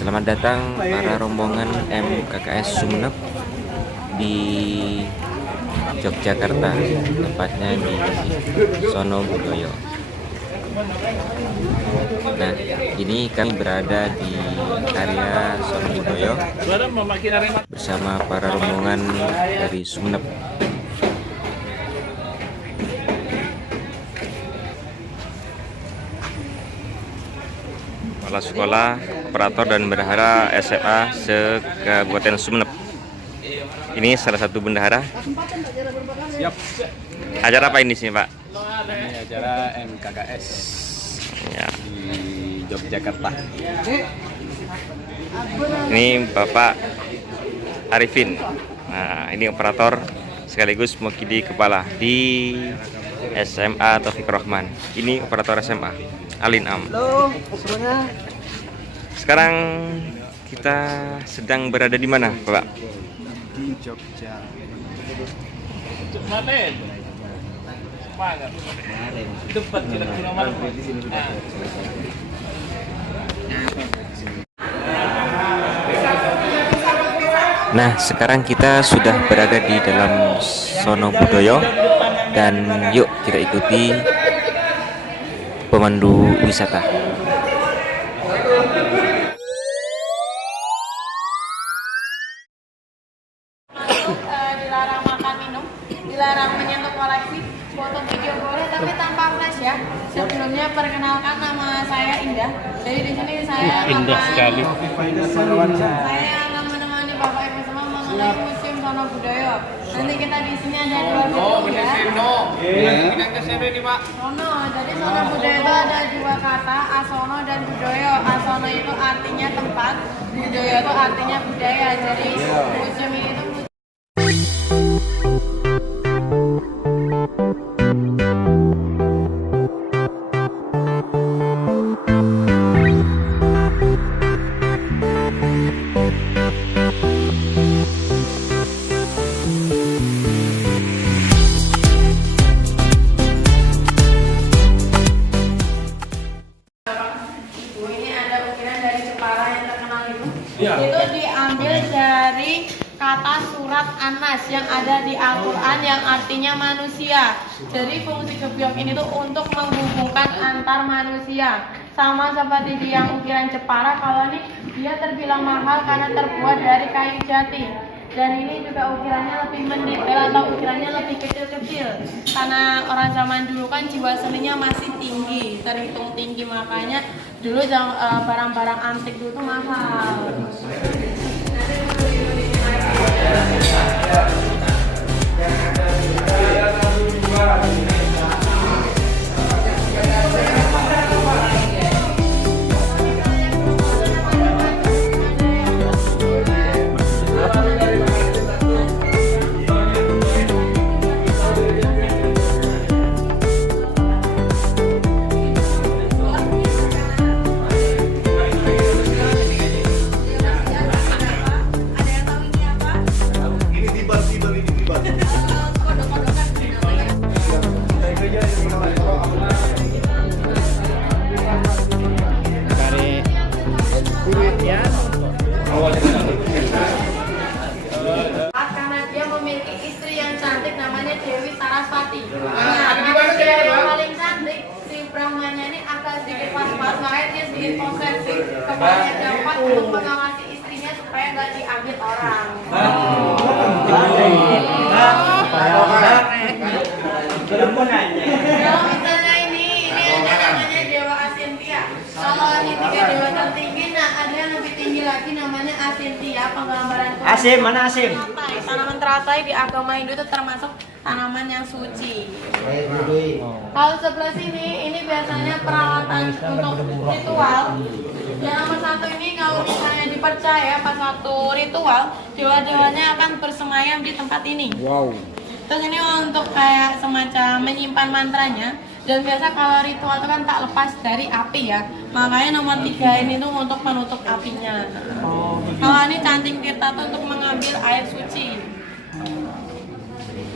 Selamat datang para rombongan MKKS Sumeneb di Yogyakarta, tepatnya di Sono Budoyo. Nah, ini kami berada di area Sono Budoyo bersama para rombongan dari Sumeneb. Kepala Sekolah Operator dan Bendahara SMA se-Kabupaten Sumeneb. Ini salah satu bendahara. Siap. Acara apa ini sih, Pak? Ini acara MKKS Ya. di Yogyakarta. Ini Bapak Arifin. Nah, ini operator sekaligus mukidi kepala di SMA Taufik Rahman. Ini operator SMA Alin Am. Halo semuanya. Sekarang kita sedang berada di mana, Bapak? Di Jogja. Nah, sekarang kita sudah berada di dalam Sono Budoyo dan yuk kita ikuti pemandu wisata. Dilarang makan minum, dilarang menyentuh koleksi, foto video boleh tapi tanpa flash ya. Sebelumnya perkenalkan, nama saya Indah. Jadi di sini saya Saya akan menemani Bapak Ibu semua mengenai Museum Sono Budoyo. Nanti kita di sini ada dua gedung ya. Sono, jadi Sono Budoyo itu ada dua kata, Asono dan Budoyo. Asono itu artinya tempat, Budoyo itu artinya budaya. Jadi museum ini itu itu diambil dari kata surat An-Nas yang ada di Al-Quran yang artinya manusia. Jadi fungsi gebyok ini tuh untuk menghubungkan antar manusia. Sama seperti di yang ukiran Jepara, kalau ini dia terbilang mahal karena terbuat dari kayu jati. Dan ini juga ukirannya lebih mendetail atau ukirannya lebih kecil-kecil. Karena orang zaman dulu kan jiwa seninya masih tinggi, terhitung tinggi, makanya dulu barang-barang antik dulu tuh mahal. Karena dia memiliki istri yang cantik namanya Dewi Saraswati. Nah, yang paling cantik si Brahmanya ini agak sedikit pas-pas, makanya dia sedikit posesif, kepalanya dapat untuk mengawasi istrinya supaya nggak diambil orang. Kalau misalnya ini ada namanya Dewa Asintia. Kalau ini tiga dewa tertinggi, nah ada yang lebih tinggi lagi namanya Asintia. Penggambaran Asim, mana Asim? tanaman teratai di agama Hindu itu termasuk tanaman yang suci. Kalau sebelah sini, ini biasanya peralatan untuk ritual. Yang nomor satu ini kalau misalnya dipercaya pas waktu ritual, dewa-dewanya akan bersemayam di tempat ini. Wow. Terus ini untuk kayak semacam menyimpan mantranya. Dan biasa kalau ritual itu kan tak lepas dari api ya. Makanya nomor 3 ini tuh untuk penutup apinya. Kalau ini canting tirta tuh untuk mengambil air suci.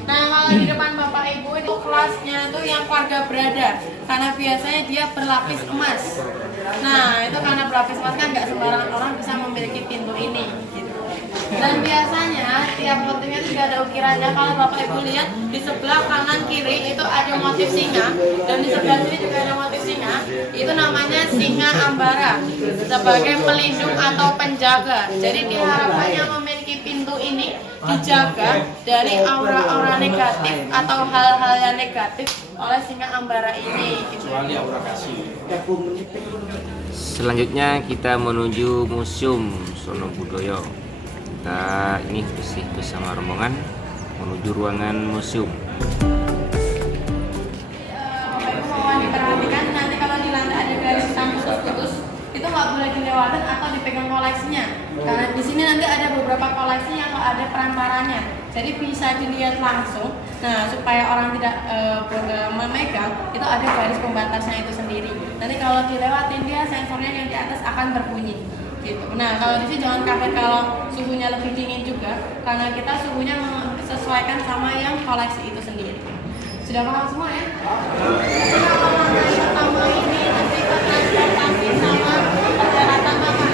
Nah kalau di depan Bapak Ibu itu kelasnya tuh yang keluarga berada, karena biasanya dia berlapis emas. Nah, itu karena berlapis emas kan nggak sembarangan orang bisa memiliki pintu ini. Gitu. Dan biasanya tiap motifnya itu juga ada ukirannya. Kalau Bapak Ibu lihat di sebelah kanan kiri itu ada motif singa dan di sebelah sini juga ada motif singa. Itu namanya singa ambara sebagai pelindung atau penjaga. Jadi diharapkan yang memiliki pintu ini dijaga dari aura-aura negatif atau hal-hal yang negatif oleh singa ambara ini. Gitu. Selanjutnya kita menuju Museum Sono Budoyo. Kita ini bersama rombongan menuju ruangan museum. Mohon diperhatikan nanti kalau di lantai ada garis hitam putus itu nggak boleh dilewatin atau dipegang koleksinya. Karena di sini nanti ada beberapa koleksi yang nggak ada perantaranya. Jadi bisa dilihat langsung. Nah, supaya orang tidak memegang, itu ada garis pembatasnya itu sendiri. Nanti kalau dilewatin dia sensornya yang di atas akan berbunyi. Gitu. Nah, kalau di sini jangan kaget kalau suhunya lebih dingin juga, karena kita suhunya sesuaikan sama yang koleksi itu sendiri. Sudah paham semua ya? Kalau lantai pertama ini nanti ke transportasi sama perjalanan makan.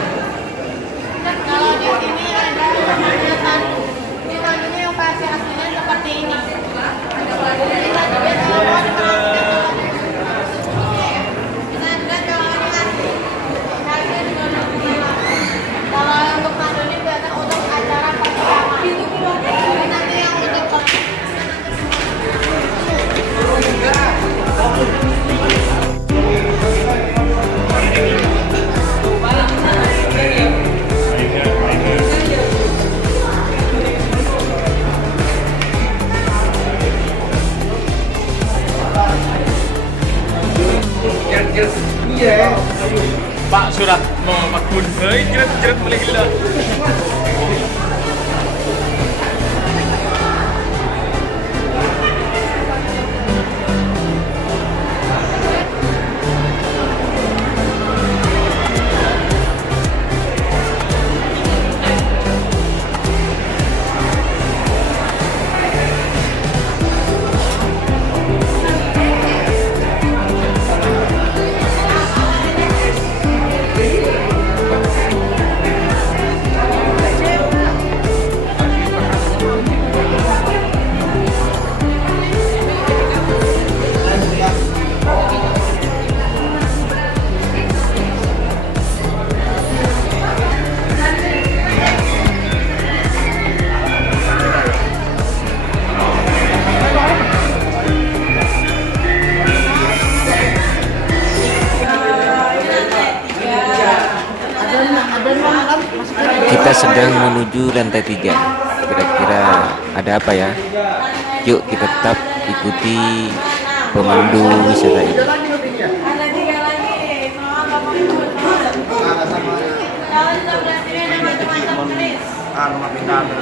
Dan kalau di sini ada namanya tandu. Ini tandunya yang versi aslinya seperti ini. Jadi tandunya kalau mau diperhatikan kalau untuk tandu ini biasanya untuk acara pernikahan. Jadi nanti yang untuk Pak surat mau makbul. Hei, jerat boleh gila. Kita sedang menuju lantai 3. Kira-kira ada apa ya? Yuk kita tetap ikuti pemandu wisata ini. ada 3 lagi. Sama Bapak Ibu. Kalau di sebelah sini ada macam-macam keris.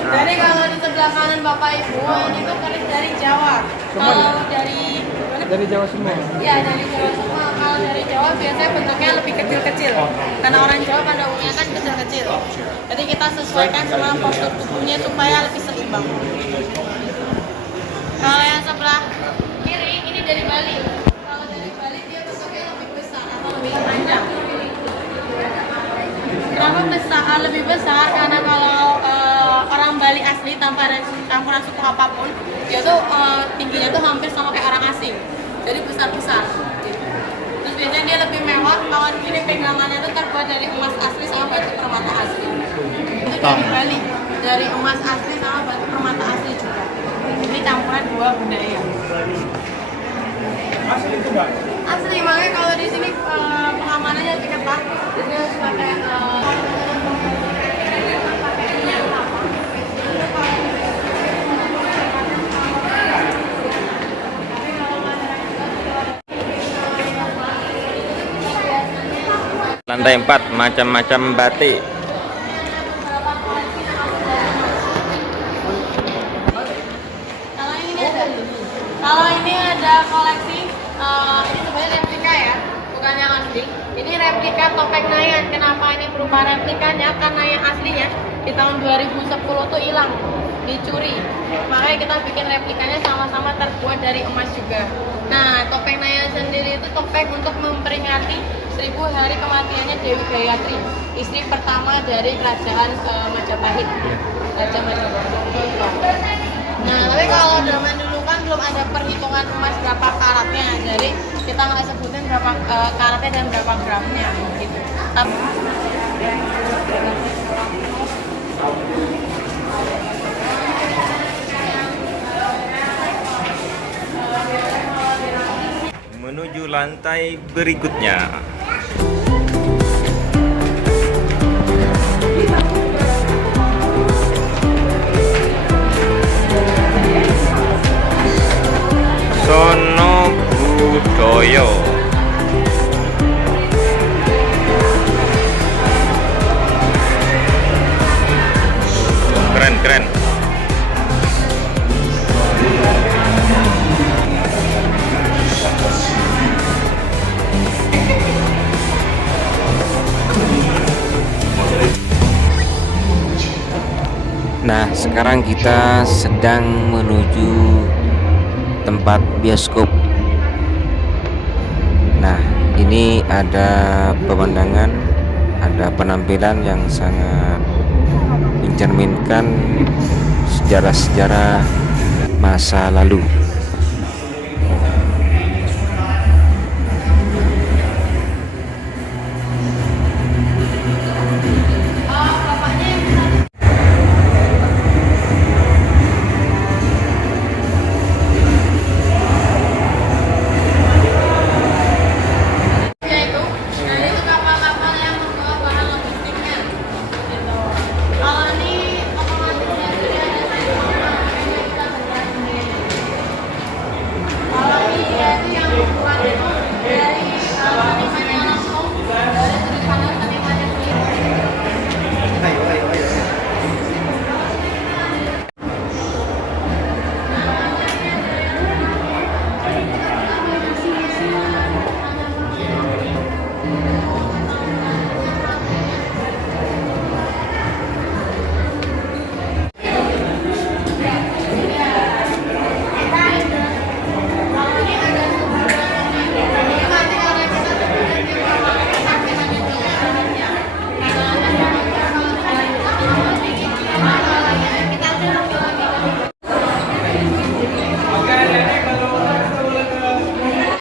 Jadi kalau di sebelah kanan Bapak Ibu ini tuh keris dari Jawa. Kalau dari Jawa semua. ya dari Jawa semua. Kalau dari Jawa biasanya bentuknya lebih kecil-kecil. Karena orang Jawa pada umumnya kan kecil-kecil. Jadi kita sesuaikan sama postur tubuhnya supaya lebih seimbang. Kalau yang sebelah kiri ini dari Bali. Kalau dari Bali dia bentuknya lebih besar atau lebih panjang. Kenapa besar? Lebih besar karena kalau orang Bali asli tanpa ada campuran suku apapun, dia tuh tingginya tuh hampir sama kayak orang asing. Jadi besar-besar. Terus biasanya dia lebih mewah. Kalau ini pegangannya tuh terbuat dari emas asli sama batu permata asli. Itu dari Bali, dari emas asli sama batu permata asli juga. Ini campuran 2 budaya. Asli itu Mbak. Asli, makanya kalau di sini pengamanannya lebih ketat. Jadi harus pakai Lantai 4 macam-macam batik. Kalau ini ada koleksi, ini sebenarnya replika ya, bukan yang asli. Ini replika topeng Nayan. Kenapa ini berupa replikanya? Karena yang aslinya di tahun 2010 tuh hilang. dicuri. Makanya kita bikin replikanya sama-sama terbuat dari emas juga. Nah, topeng Nayang sendiri itu topeng untuk memperingati 1000 hari kematiannya Dewi Gayatri, istri pertama dari kerajaan Majapahit, Raja Majapahit. Nah, tapi kalau zaman dulu kan belum ada perhitungan emas berapa karatnya, jadi kita nggak sebutin berapa karatnya dan berapa gramnya gitu. Menuju lantai berikutnya. Sono Budoyo. Keren. Nah, sekarang kita sedang menuju tempat bioskop. Nah, ini ada pemandangan, ada penampilan yang sangat mencerminkan sejarah-sejarah masa lalu.